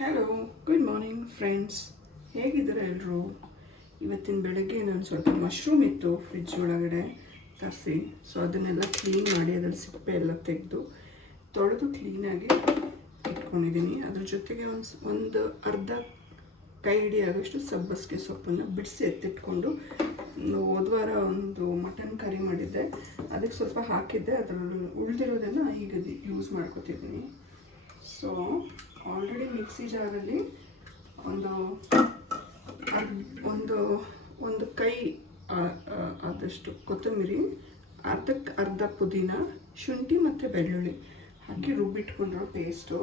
Hello, good morning friends. ಹೇಗಿದ್ದೀರಾ ಎಲ್ಲರೂ? ಇವತ್ತಿನ ಬೆಳಗ್ಗೆ ನಾನು ಸ್ವಲ್ಪ ಮಶ್ರೂಮ್ ಇತ್ತು ಫ್ರಿಜ್ ಒಳಗಡೆ ತರಿಸಿ, ಸೊ ಅದನ್ನೆಲ್ಲ ಕ್ಲೀನ್ ಮಾಡಿ ಅದರಲ್ಲಿ ಸಿಪ್ಪೆ ಎಲ್ಲ ತೆಗೆದು ತೊಳೆದು ಕ್ಲೀನಾಗಿ ಇಟ್ಕೊಂಡಿದ್ದೀನಿ. ಅದ್ರ ಜೊತೆಗೆ ಒಂದು ಅರ್ಧ ಕೈ ಹಿಡಿಯಾಗಷ್ಟು ಸಬ್ಬಸಿಗೆ ಸೊಪ್ಪನ್ನು ಬಿಡಿಸಿ ಎತ್ತಿಟ್ಕೊಂಡು, ಹೋದ ವಾರ ಒಂದು ಮಟನ್ ಕರಿ ಮಾಡಿದ್ದೆ, ಅದಕ್ಕೆ ಸ್ವಲ್ಪ ಹಾಕಿದ್ದೆ. ಅದರಲ್ಲಿ ಉಳಿದಿರೋದನ್ನು ಈಗ ಯೂಸ್ ಮಾಡ್ಕೊತಿದ್ದೀನಿ. ಸೊ ಆಲ್ರೆಡಿ ಮಿಕ್ಸಿ ಜಾರಲ್ಲಿ ಒಂದು ಒಂದು ಒಂದು ಕೈ ಆದಷ್ಟು ಕೊತ್ತಂಬರಿ, ಅರ್ಧಕ್ಕೆ ಅರ್ಧ ಪುದೀನ, ಶುಂಠಿ ಮತ್ತು ಬೆಳ್ಳುಳ್ಳಿ ಹಾಕಿ ರುಬ್ಬಿಟ್ಕೊಂಡಿರೋ ಪೇಸ್ಟು.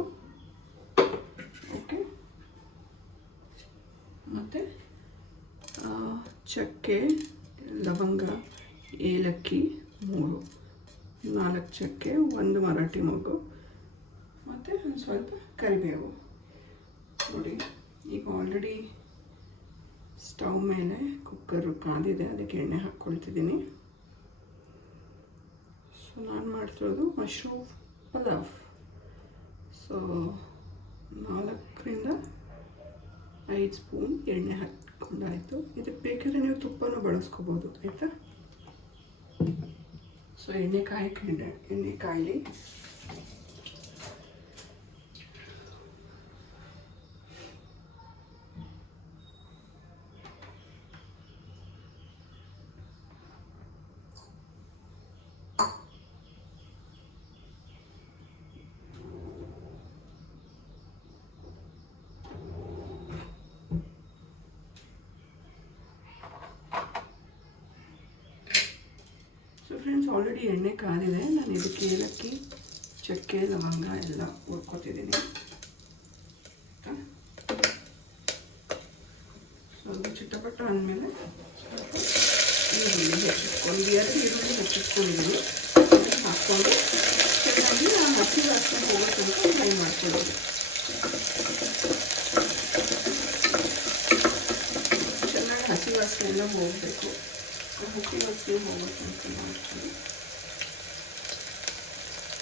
ಓಕೆ, ಮತ್ತು ಚಕ್ಕೆ, ಲವಂಗ, ಏಲಕ್ಕಿ 4 ಚಕ್ಕೆ, 1 ಮರಾಠಿ ಮೊಗ್ಗು ಮತ್ತು ಒಂದು ಸ್ವಲ್ಪ ಕರಿಬೇವು. ನೋಡಿ, ಈಗ ಆಲ್ರೆಡಿ ಸ್ಟವ್ ಮೇಲೆ ಕುಕ್ಕರು ಕಾದಿದೆ, ಅದಕ್ಕೆ ಎಣ್ಣೆ ಹಾಕ್ಕೊಳ್ತಿದ್ದೀನಿ. ಸೊ ನಾನು ಮಾಡ್ತಿರೋದು ಮಶ್ರೂಮ್ ಪಲಾವ್. ಸೊ 4 ರಿಂದ 5 ಸ್ಪೂನ್ ಎಣ್ಣೆ ಹಾಕ್ಕೊಂಡಾಯಿತು. ಇದಕ್ಕೆ ಬೇಕಾದರೆ ನೀವು ತುಪ್ಪನೂ ಬಳಸ್ಕೋಬೋದು, ಆಯಿತಾ? ಸೊ ಎಣ್ಣೆ ಕಾಯಲಿ. ಸೊ ಫ್ರೆಂಡ್ಸ್, ಆಲ್ರೆಡಿ ಎಣ್ಣೆ ಕಾದಿದೆ. ನಾನು ಇದಕ್ಕೆ ಏಲಕ್ಕಿ, ಚಕ್ಕೆ, ಲವಂಗ ಎಲ್ಲ ಹುರ್ಕೊತಿದ್ದೀನಿ. ಸ್ವಲ್ಪ ಚಿಟ್ಟಪಟ್ಟ ಅಂದಮೇಲೆ ಈರುಳ್ಳಿ ಹೆಚ್ಚಿಟ್ಕೊಂಡು, 2 ಈರುಳ್ಳಿ ಹೆಚ್ಚಿಟ್ಕೊಂಡಿದ್ದೀನಿ. ಅದಕ್ಕೆ ಹಾಕ್ಕೊಂಡು ಚೆನ್ನಾಗಿ ಹಸಿ ವಾಸನೆ ಹೋಗೋ ತನಕ ಫ್ರೈ ಮಾಡ್ಕೊಳ್ಳೋದು. ಚೆನ್ನಾಗಿ ಹಸಿ ವಾಸನೆ ಎಲ್ಲ ಹೋಗಬೇಕು. ಹಸಿ ವಾಸನೆ ಹೋಗೋ ತನಕ ಮಾಡ್ತೀನಿ.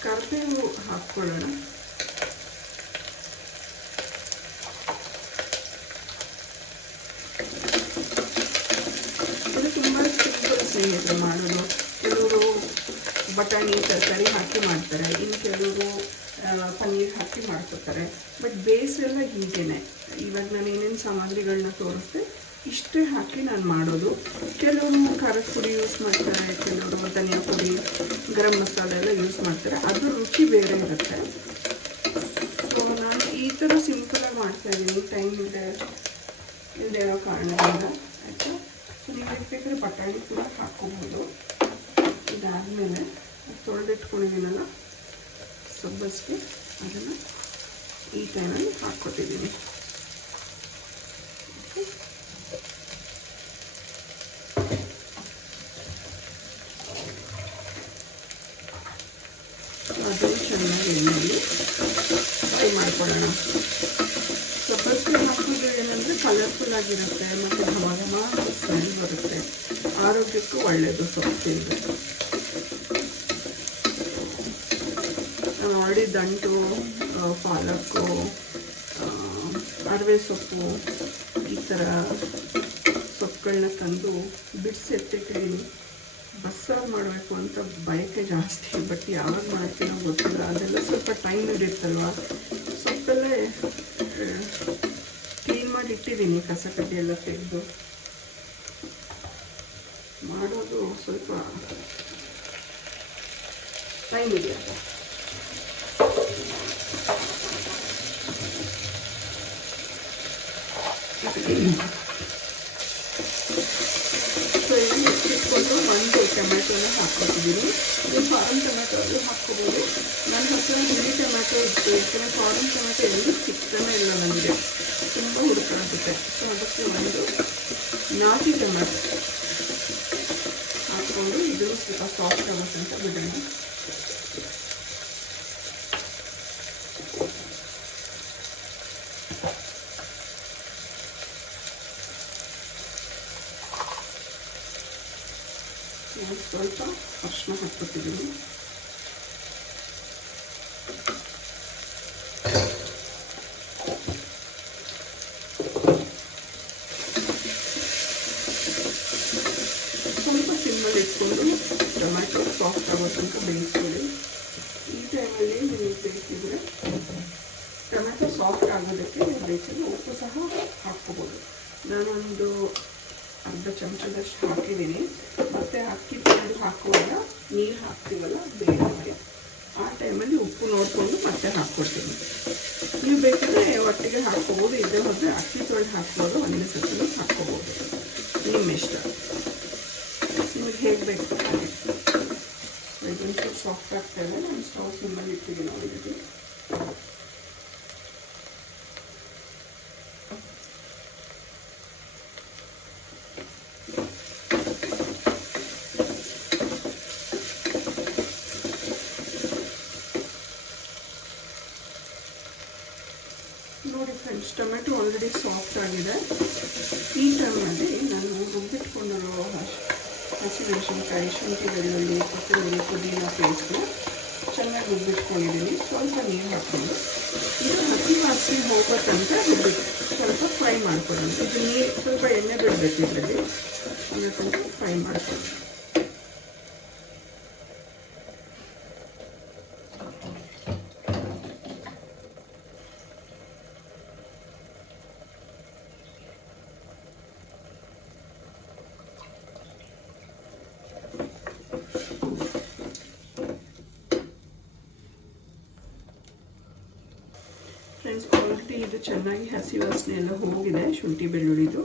ಕರಿಬೇವು ಹಾಕ್ಕೊಳ್ಳೋಣ. ಇದು ತುಂಬ ಸಿಂಪಲ್ ಸ್ನೇಹಿತರೆ ಮಾಡೋದು. ಕೆಲವರು ಬಟಾಣಿ ತರಕಾರಿ ಹಾಕಿ ಮಾಡ್ತಾರೆ, ಇನ್ನು ಕೆಲವರು ಪನ್ನೀರ್ ಹಾಕಿ ಮಾಡ್ಕೋತಾರೆ. ಬಟ್ ಬೇಸ್ ಎಲ್ಲ ಹೀಗೇನೆ. ಇವಾಗ ನಾನು ಏನೇನು ಸಾಮಗ್ರಿಗಳನ್ನ ತೋರಿಸ್ದೆ ಇಷ್ಟೇ ಹಾಕಿ ನಾನು ಮಾಡೋದು. ಕೆಲವರು ಖಾರದ ಪುಡಿ ಯೂಸ್ ಮಾಡ್ತಾರೆ, ಕೆಲವರು ಧನಿಯಾ ಪುಡಿ, ಗರಂ ಮಸಾಲೆ ಎಲ್ಲ ಯೂಸ್ ಮಾಡ್ತಾರೆ. ಅದ್ರ ರುಚಿ ಬೇರೆ ಇರುತ್ತೆ. ಸೊ ನಾನು ಈ ಥರ ಸಿಂಪಲಾಗಿ ಮಾಡ್ತಾಯಿದ್ದೀನಿ, ಟೈಮ್ ಇಲ್ಲದೆ ಇರೋ ಕಾರಣದಿಂದ, ಆಯಿತಾ? ಸೊ ನೀವು ಬೇಕಾದ್ರೆ ಬಟಾಣಿ ಕೂಡ ಹಾಕ್ಕೋಬೋದು. ಇದಾದಮೇಲೆ ತೊಳೆದಿಟ್ಕೊಂಡಿದ್ದೀನಲ್ಲ ಸಬ್ಬಸಿಗೆ, ಅದನ್ನು ಈ ಟೈಮಲ್ಲಿ ಹಾಕ್ಕೊತಿದ್ದೀನಿ. ಅದು ಚೆನ್ನಾಗಿ ಎಣ್ಣೆಯಲ್ಲಿ ಫ್ರೈ ಮಾಡ್ಕೊಳ್ಳೋಣ. ಸಬ್ಬಸಿಗೆ ಹಾಕೋದು ಏನಂದರೆ ಕಲರ್ಫುಲ್ಲಾಗಿರುತ್ತೆ ಮತ್ತು ಘಮ ಸ್ಮೆಲ್ ಬರುತ್ತೆ. ಆರೋಗ್ಯಕ್ಕೂ ಒಳ್ಳೆಯದು ಸೊಪ್ಪು ತಿನ್ನಬೇಕು. ನಾನು ಆಲ್ರೆಡಿ ದಂಟು, ಪಾಲಕ್ಕು, ಅರವೆ ಸೊಪ್ಪು, ಈ ಥರ ಸೊಪ್ಪುಗಳನ್ನ ತಂದು ಬಿಡಿಸಿ ಎತ್ತಿಟ್ಟಿದ್ದೀನಿ. ಬಸ್ಸಾರು ಮಾಡಬೇಕು ಅಂತ ಬಯಕೆ ಜಾಸ್ತಿ, ಬಟ್ ಯಾವಾಗ ಮಾಡ್ತೀನೋ ಗೊತ್ತಿಲ್ಲ. ಅದೆಲ್ಲ ಸ್ವಲ್ಪ ಟೈಮ್ ಹಿಡಿಯುತ್ತಲ್ವ. ಸೊಪ್ಪೆಲ್ಲ ಕ್ಲೀನ್ ಮಾಡಿ ಇಟ್ಟಿದ್ದೀನಿ, ಕಸ ಕಡ್ಡಿ ಎಲ್ಲ ತೆಗೆದು. ಮಾಡೋದು ಸ್ವಲ್ಪ ಟೈಮ್ ಹಿಡಿಯುತ್ತೆ. ಸೊ ಇಲ್ಲಿ ಹೆಚ್ಚಿಟ್ಕೊಂಡು 1 ಟೊಮೆಟೊನ ಹಾಕ್ಕೊತಿದ್ದೀನಿ. ಇದು ಫಾರಮ್ ಟೊಮೆಟೊ ಅದು ಹಾಕ್ಕೋಬೋದು. ನನ್ನ ಹತ್ರ ಹುಳಿ ಟೊಮೆಟೊ ಇತ್ತು, ಯಾಕಂದರೆ ಫಾರಮ್ ಟೊಮೆಟೊ ಎಲ್ಲೂ ಸಿಗ್ತಾನೆ ಇಲ್ಲ ನನಗೆ, ತುಂಬ ಹುಡುಕಾಗುತ್ತೆ. ಸೊ ಅದಕ್ಕೆ ಒಂದು ನಾಟಿ ಟೊಮೆಟೊ ಹಾಕ್ಕೊಂಡು ಇದು ಸ್ವಲ್ಪ ಸಾಫ್ಟ್ ಆಗುತ್ತೆ ಅಂತ ಬಿಡೋಣ. ಸ್ವಲ್ಪ ಅರಿಶಿನ ಹಾಕ್ಕೊತಿದ್ದೀನಿ. ತನಕ ಬೇಯಿಸ್ಕೊಳ್ಳಿ. ಈ ಟೈಮಲ್ಲಿ ನೀವು ಬೇಕಿದ್ರೆ ಟೊಮೆಟೊ ಸಾಫ್ಟ್ ಆಗೋದಕ್ಕೆ ಬೇಕಿದ್ರೆ ಉಪ್ಪು ಸಹ ಹಾಕ್ಕೋಬೋದು. ನಾನೊಂದು ಅರ್ಧ ಚಮಚದಷ್ಟು ಹಾಕಿದ್ದೀನಿ. ಮತ್ತು ಅಕ್ಕಿ ತೊಳೆದು ಹಾಕುವಾಗ ನೀರು ಹಾಕ್ತೀವಲ್ಲ ಬೇಗಕ್ಕೆ, ಆ ಟೈಮಲ್ಲಿ ಉಪ್ಪು ನೋಡಿಕೊಂಡು ಮತ್ತೆ ಹಾಕ್ಕೊಡ್ತೀನಿ. ನೀವು ಬೇಕಿದ್ರೆ ಒಟ್ಟಿಗೆ ಹಾಕ್ಕೋಬೋದು, ಇದೇ ಹೋದರೆ ಅಕ್ಕಿ ತೊಳೆದು ಹಾಕುವಾಗ ಒಂದೇ ಸತಿ ಹಾಕ್ಕೋಬೋದು, ನಿಮ್ಮ ಇಷ್ಟ, ನಿಮಗೆ ಹೇಗೆ ಬೇಕು ಹಾಗೆ. ಇದೊಂದು ಸಾಫ್ಟ್ ಆಗ್ತಾಯಿದೆ. ನಾನು ಸ್ಟವ್ ಸಿಮ್ಮಲ್ಲಿ ಇಟ್ಟಿದ್ದೀನಿ ಆಲ್ರೆಡಿ. ನೋಡಿ ಫ್ರೆಂಡ್ಸ್, ಟೊಮೆಟೊ ಆಲ್ರೆಡಿ ಸಾಫ್ಟ್ ಆಗಿದೆ. ಈ ಟೈಮಲ್ಲಿ ನಾನು ರುಬ್ಬಿಟ್ಕೊಂಡಿರೋ ಹಸಿಮೆಣಸಿನಕಾಯಿ, ಶುಂಠಿ, ಬೆಳ್ಳುಳ್ಳಿ, ಕೊತ್ತಂಬರಿ, ಪುದೀನ ಪೇಸ್ಟು ಚೆನ್ನಾಗಿ ರುಬ್ಬಿಟ್ಕೊಂಡಿದ್ದೀನಿ. ಸ್ವಲ್ಪ ನೀರು ಹಾಕ್ಕೊಂಡು ಇದು ಹಸಿ ವಾಸನೆ ಹೋಗೋ ತನಕ ಸ್ವಲ್ಪ ಫ್ರೈ ಮಾಡ್ಕೊಳ್ಳೋಣ. ಇದು ನೀರು ಸ್ವಲ್ಪ ಎಣ್ಣೆ ಬಿಡಬೇಕು ಇದರಲ್ಲಿ, ಅದರ ತನಕ ಫ್ರೈ ಮಾಡ್ಕೊಳ್ಳೋಣ. ಫ್ರೆಂಡ್ಸ್, ಆಲ್ರೆಡಿ ಇದು ಚೆನ್ನಾಗಿ ಹಸಿ ವಾಸನೆ ಎಲ್ಲ ಹೋಗಿದೆ. ಶುಂಠಿ ಬೆಳ್ಳುಳ್ಳಿದು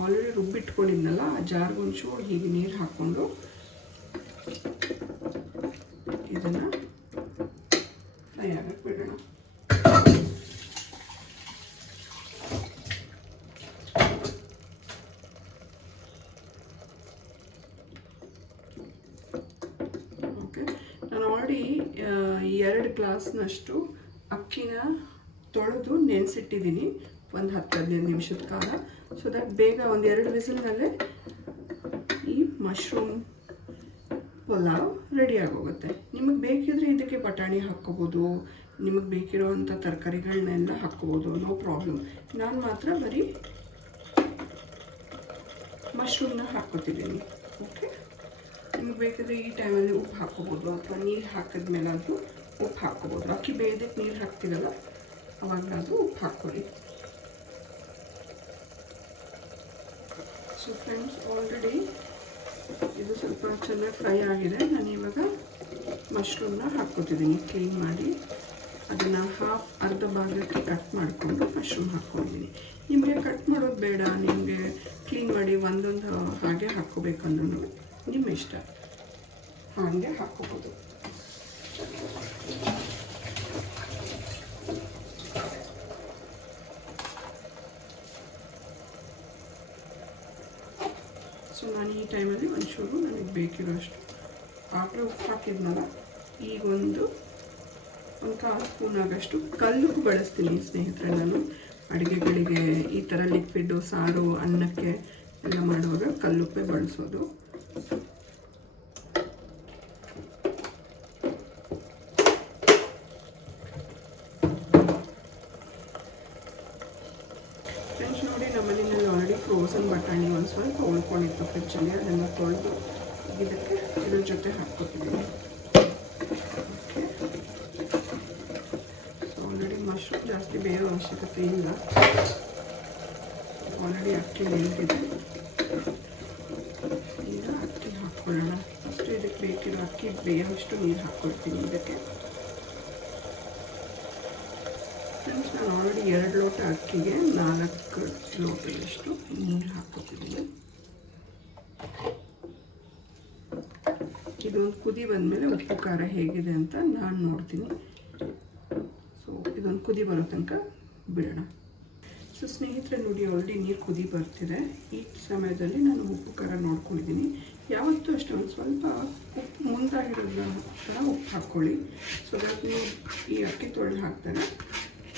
ಆಲ್ರೆಡಿ ರುಬ್ಬಿಟ್ಕೊಂಡಿದ್ನಲ್ಲ, ಆ ಜಾರ್ಗೆ ಒಂಚೂರು ಹೀಗೆ ನೀರು ಹಾಕ್ಕೊಂಡು ಇದನ್ನು ಫ್ರೈ ಆಗಕ್ಕೆ ಬಿಡೋಣ. ಓಕೆ, ನಾನು ಆಲ್ರೆಡಿ 2 ಗ್ಲಾಸ್ನಷ್ಟು ಅಕ್ಕಿನ ತೊಳೆದು ನೆನೆಸಿಟ್ಟಿದ್ದೀನಿ ಒಂದು 10-15 ನಿಮಿಷದ ಕಾಲ. ಸೊ ದಟ್ ಬೇಗ ಒಂದು 2 ವಿಸಿಲ್ನಲ್ಲೇ ಈ ಮಶ್ರೂಮ್ ಪಲಾವ್ ರೆಡಿ ಆಗೋಗುತ್ತೆ. ನಿಮಗೆ ಬೇಕಿದ್ರೆ ಇದಕ್ಕೆ ಬಟಾಣಿ ಹಾಕ್ಕೋಬೋದು, ನಿಮಗೆ ಬೇಕಿರೋವಂಥ ತರಕಾರಿಗಳನ್ನೆಲ್ಲ ಹಾಕ್ಕೋಬೋದು, ನೋ ಪ್ರಾಬ್ಲಮ್. ನಾನು ಮಾತ್ರ ಬರೀ ಮಶ್ರೂಮ್ನ ಹಾಕ್ಕೊತಿದ್ದೀನಿ. ಓಕೆ, ನಿಮಗೆ ಬೇಕಿದ್ರೆ ಈ ಟೈಮಲ್ಲಿ ಉಪ್ಪು ಹಾಕ್ಕೋಬೋದು, ಅಥವಾ ನೀರು ಹಾಕಿದ್ಮೇಲೆ ಅದು ಉಪ್ಪು ಹಾಕ್ಕೋಬೋದು. ಅಕ್ಕಿ ಬೇಯೋದಕ್ಕೆ ನೀರು ಹಾಕ್ತೀವಲ್ಲ ಅವಾಗಲಾದರೂ ಉಪ್ಪು ಹಾಕ್ಕೊಳ್ಳಿ. ಸೊ ಫ್ರೆಂಡ್ಸ್, ಆಲ್ರೆಡಿ ಇದು ಸ್ವಲ್ಪ ಚೆನ್ನಾಗಿ ಫ್ರೈ ಆಗಿದೆ. ನಾನು ಇವಾಗ ಮಶ್ರೂಮ್ನ ಹಾಕ್ಕೊತಿದ್ದೀನಿ. ಕ್ಲೀನ್ ಮಾಡಿ ಅದನ್ನು ಅರ್ಧ ಭಾಗಕ್ಕೆ ಕಟ್ ಮಾಡಿಕೊಂಡು ಮಶ್ರೂಮ್ ಹಾಕ್ಕೊಂಡಿದ್ದೀನಿ. ನಿಮಗೆ ಕಟ್ ಮಾಡೋದು ಬೇಡ, ನಿಮಗೆ ಕ್ಲೀನ್ ಮಾಡಿ ಒಂದೊಂದು ಹಾಗೆ ಹಾಕ್ಕೋಬೇಕಂದ್ರೂ ನಿಮ್ಮ ಇಷ್ಟ, ಹಾಗೆ ಹಾಕ್ಕೋಬೋದು. ಸೊ ನಾನು ಈ ಟೈಮಲ್ಲಿ ಒಂಚೂರು ನನಗೆ ಬೇಕಿರೋಷ್ಟು ಆಗಲೇ ಉಪ್ಪು ಹಾಕಿದ್ನಲ್ಲ, ಈಗ ಒಂದು 1/4 ಸ್ಪೂನ್ ಆಗಷ್ಟು ಕಲ್ಲುಪ್ಪು ಬಳಸ್ತೀನಿ ಸ್ನೇಹಿತರೆ. ನಾನು ಅಡುಗೆಗಳಿಗೆ ಈ ಥರ ಲಿಕ್ವಿಡ್ಡು, ಸಾರು, ಅನ್ನಕ್ಕೆ ಎಲ್ಲ ಮಾಡುವಾಗ ಕಲ್ಲುಪ್ಪೇ ಬಳಸೋದು. ಫ್ರೆಂಡ್ಸ್, ನೋಡಿ ನಮ್ಮನೆಯಲ್ಲಿ ಆಲ್ರೆಡಿ ಫ್ರೋಸನ್ ಬಟಾಣಿ ಒಂದು ಸ್ವಲ್ಪ ಉಳ್ಕೊಂಡಿತ್ತು ಫ್ರಿಜ್ಜಲ್ಲಿ, ಅದನ್ನು ತೊಳೆದು ಇದಕ್ಕೆ ಇದ್ರ ಜೊತೆ ಹಾಕ್ಕೊತಿದ್ದೀನಿ. ಆಲ್ರೆಡಿ ಮಶ್ರೂಮ್ ಜಾಸ್ತಿ ಬೇಯೋ ಅವಶ್ಯಕತೆ ಇಲ್ಲ, ಆಲ್ರೆಡಿ ಅಕ್ಕಿ ಬೇಯಿಸಿದೆ. ಈಗ ಅಕ್ಕಿ ಹಾಕ್ಕೊಳ್ಳೋಣ. ಫಸ್ಟು ಇದಕ್ಕೆ ಬೇಕಿರೋ ಅಕ್ಕಿ ಬೇಯೋಷ್ಟು ನೀರು ಹಾಕ್ಕೊಳ್ತೀನಿ ಇದಕ್ಕೆ. ಫ್ರೆಂಡ್ಸ್, ನಾನು ಆಲ್ರೆಡಿ 2 ಲೋಟ ಅಕ್ಕಿಗೆ 4 ಲೋಟದಷ್ಟು ನೀರು ಹಾಕ್ಕೊತಿದ್ದೀನಿ. ಇದೊಂದು ಕುದಿ ಬಂದಮೇಲೆ ಉಪ್ಪು ಖಾರ ಹೇಗಿದೆ ಅಂತ ನಾನು ನೋಡ್ತೀನಿ. ಸೊ ಇದೊಂದು ಕುದಿ ಬರೋ ತನಕ ಬಿಡೋಣ. ಸೊ ಸ್ನೇಹಿತರೆ, ನೋಡಿ ಆಲ್ರೆಡಿ ನೀರು ಕುದಿ ಬರ್ತಿದೆ. ಈ ಸಮಯದಲ್ಲಿ ನಾನು ಉಪ್ಪು ಖಾರ ನೋಡ್ಕೊಂಡಿದ್ದೀನಿ. ಯಾವತ್ತೂ ಅಷ್ಟೇ ಒಂದು ಸ್ವಲ್ಪ ಉಪ್ಪು ಮುಂದಾಗಿರೋದ್ರ ಥರ ಉಪ್ಪು ಹಾಕ್ಕೊಳ್ಳಿ. ಸೊ ದಟ್ ನೀವು ಈ ಅಕ್ಕಿ ತೊಳೆದು ಹಾಕ್ತಾರೆ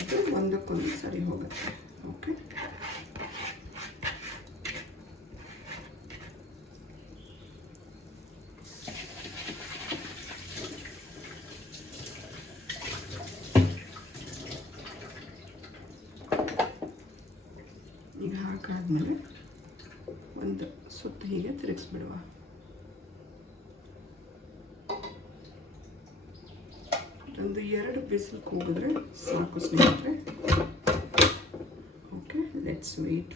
ಅದು ಒಂದಕ್ಕೊಂದು ಸರಿ ಹೋಗುತ್ತೆ. ಓಕೆ, ಈಗ ಹಾಕಾದ್ಮೇಲೆ ಒಂದು ಸುತ್ತ ಹೀಗೆ ತಿರುಗಿಸ್ಬಿಡುವ. ಒಂದು 2 ಬಿಸಿಲು ಕೂಗಿದ್ರೆ ಸಾಕು ಸ್ನೇಹಿತರೆ. Okay, let's wait